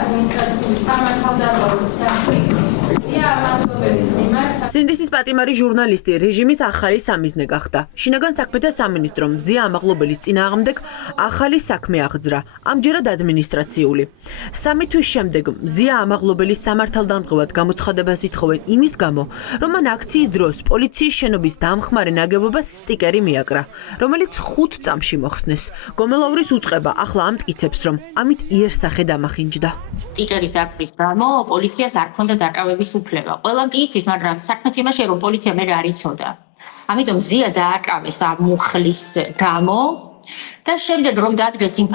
ადმინისტრაციული სამართალდამცველის ამაღლობელის მიმართ სინდისის პატიმარი ჟურნალისტი რეჟიმის ახალი სამიზნე გახდა. შინაგან საქმეთა სამინისტრომ მზია ამაღლობელის წინააღმდეგ ახალი საქმე აღძრა, ამჯერად ადმინისტრაციული. 3 თვის შემდეგ მზია ამაღლობელის სამართალდამცველად გამოცხადებას ითხოვენ იმის გამო, რომ მან აქციის დროს პოლიციის შენობის დამხმარე ნაგებობას სტიკერი მიაკრა, რომელიც 5 წამში მოხსნეს. გომელაურის უწყება ახლა ამტკიცებს, რომ ამით იერსახე დამახინჯდა. სტიკერის დაკრის გამო პოლიციას არ ჰქონდა დაკავების უფლება. ყველამ კი იცის, მაგრამ საქმეც იმაშია, რომ პოლიცია მე არ იცოდა. ამიტომ მზია დააკავეს ამ მუხლის გამო და შემდეგ რომ დადგეს იმ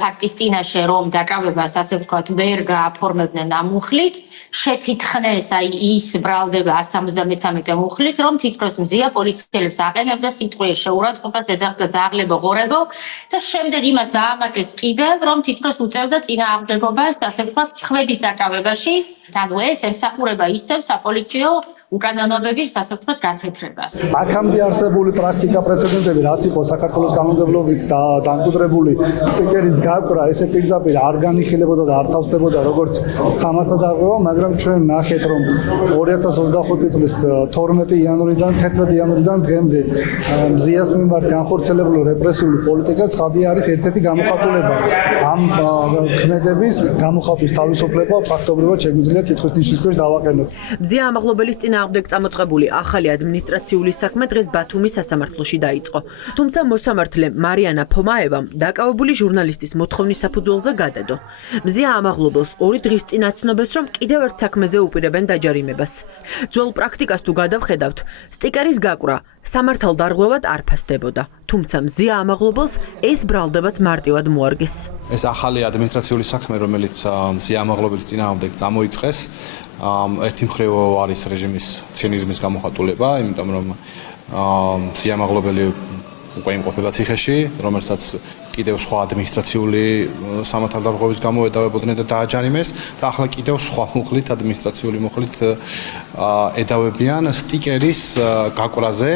ფაქტის წინაშე, რომ დაკავებას ასე ვთქვათ ვერ გააფორმებდნენ ამ მუხლით, შეთითხნეს ის ბრალდება 173 მუხლით, რომ თითქოს მზია პოლიციელებს აყენებდა სიტყვის შეურაცხყოფას, ეძახდა ძაღლებო ღორებო და შემდეგ იმას დაამატეს კიდევ, რომ თითქოს უწევდა წინააღმდეგობას, ასე ვთქვათ, სხვების დაკავებაში. ანუ ეს ემსახურება ისევ საპოლიციო უკანონოების, ასე ვთქვათ, გათეთრებას. აქამდე არსებული პრაქტიკა პრეცედენტები, რაც იყო საქართველოს კანონმდებლობით დამკვიდრებული სტიკერის გაკვრა, ესე პირდაპირ არ განიხილებოდა და არ თავსდებოდა როგორც სამართალდამცველობა, მაგრამ ჩვენ ნახეთ, რომ 2025 წლის 12 იანვრიდან 11 იანვრიდან დღემდე მზიას მიმართ განხორციელებული რეპრესიული პოლიტიკა ცხადი არის ერთ-ერთი გამოხატულება. ამ ქმედების გამოხატვის თავისუფლება ფაქტობრივად შეგვიძლია კითხვის ნიშნის ქვეშ დავაყენოთ. მზია ამაღლობელის წინააღმდეგ წამოწყებული ახალი ადმინისტრაციული საქმე დღეს ბათუმის სასამართლოში დაიწყო. თუმცა მოსამართლე მარიანა ფომაევამ დაკავებული ჟურნალისტის მოთხოვნის საფუძველზე გადადო. მზია ამაღლობელს 2 დღის წინ აცნობეს, რომ კიდევ ერთ საქმეზე უპირებენ დაჯარიმებას. ძველ პრაქტიკას თუ გადავხედავთ, სტიკერის გაკვრა სამართალდარღვევად არ ფასდებოდა. თუმცა მზია ამაღლობელს ეს ბრალდებაც მარტივად მოარგეს. ეს ახალი ადმინისტრაციული საქმე, რომელიც მზია ამაღლობელის წინააღმდეგ წამოიწყეს, ერთი მხრივ არის რეჟიმის ცინიზმის გამოხატულება, იმიტომ რომ მზია ამაღლობელი უკვე იმყოფება ციხეში, რომელსაც კიდევ სხვა ადმინისტრაციული სამართალდამცველობის გამო ედავებოდნენ და დააჯარიმეს და ახლა კიდევ სხვა მუხლით, ადმინისტრაციული მუხლით ედავებიან სტიკერის გაკვრაზე.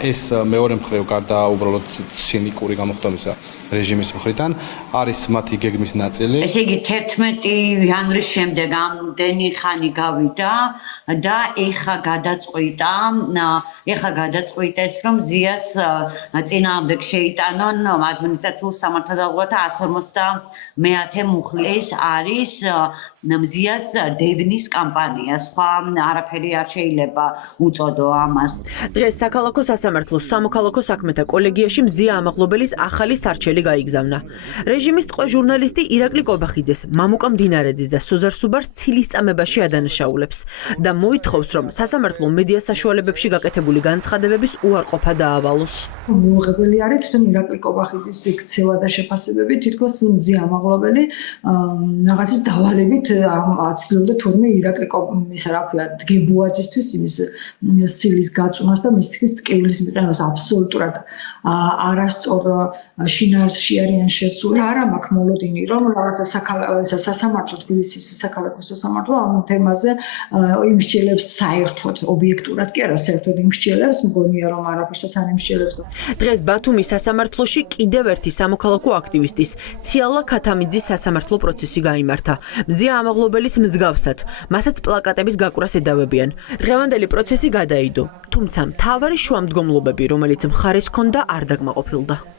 ეს მეორე მხრივ გარდა უბრალოდ ცინიკური გამოხდომისა რეჟიმის მხრიდან არის მათი გეგმის ნაწილი. ესე იგი 11 იანვრის შემდეგ ამდენი ხანი გავიდა და ეხა გადაწყვიტეს, რომ მზიას წინააღმდეგ შეიტანონ ადმინისტრაციულ სამართალდამცველთა 150 მუხლი. ეს არის მზიას დევნის კამპანია. სხვა არაფერი არ შეიძლება უწოდო ამას. დღეს საქალაქო სასამართლოს სამოქალაქო საქმეთა კოლეგიაში მზია ამაღლობელის ახალი სარჩელი გაიგზავნა. რეჟიმის ტყვე ჟურნალისტი ირაკლი კობახიძეს, მამუკა მდინარეძის და სოზარ სუბარს ცილის წამებაში ადანაშაულებს და მოითხოვს, რომ სასამართლო მედია საშუალებებში გაკეთებული განცხადებების უარყოფა დაავალოს. მიუღებელი არის თვითონ ირაკლი კობახიძის იქცევა და შეფასებები, თითქოს მზია ამაღლობელი რაღაცის დავალებით აცდილობდა თურმე ირაკლი დგებუაძისთვის იმის ცილის გაწუნას და მისთვის ტკივილის მიტანას აბსოლუტურად არასწორ შინაარსში არიან შესული. არა მაქვს მოლოდინი, რომ რაღაცა სასამართლო თბილისის საქალაქო სასამართლო ამ თემაზე იმსჯელებს საერთოდ, ობიექტურად კი არა, საერთოდ იმსჯელებს, მგონია რომ არაფერსაც არ იმსჯელებს. დღეს ბათუმის სასამართლოში კიდევ ერთი სამოქალაქო აქტივისტის ციალა ქათამიძის სასამართლო პროცესი გაიმართა. მზია ამაღლობელის მსგავსად, მასაც პლაკატების გაკვრას ედავებიან. დღევანდელი პროცესი გადაიდო, თუმცა მთავარი შუამდგომლობები, რომელიც მხარეს ჰქონდა, არ დაკმაყოფილდა.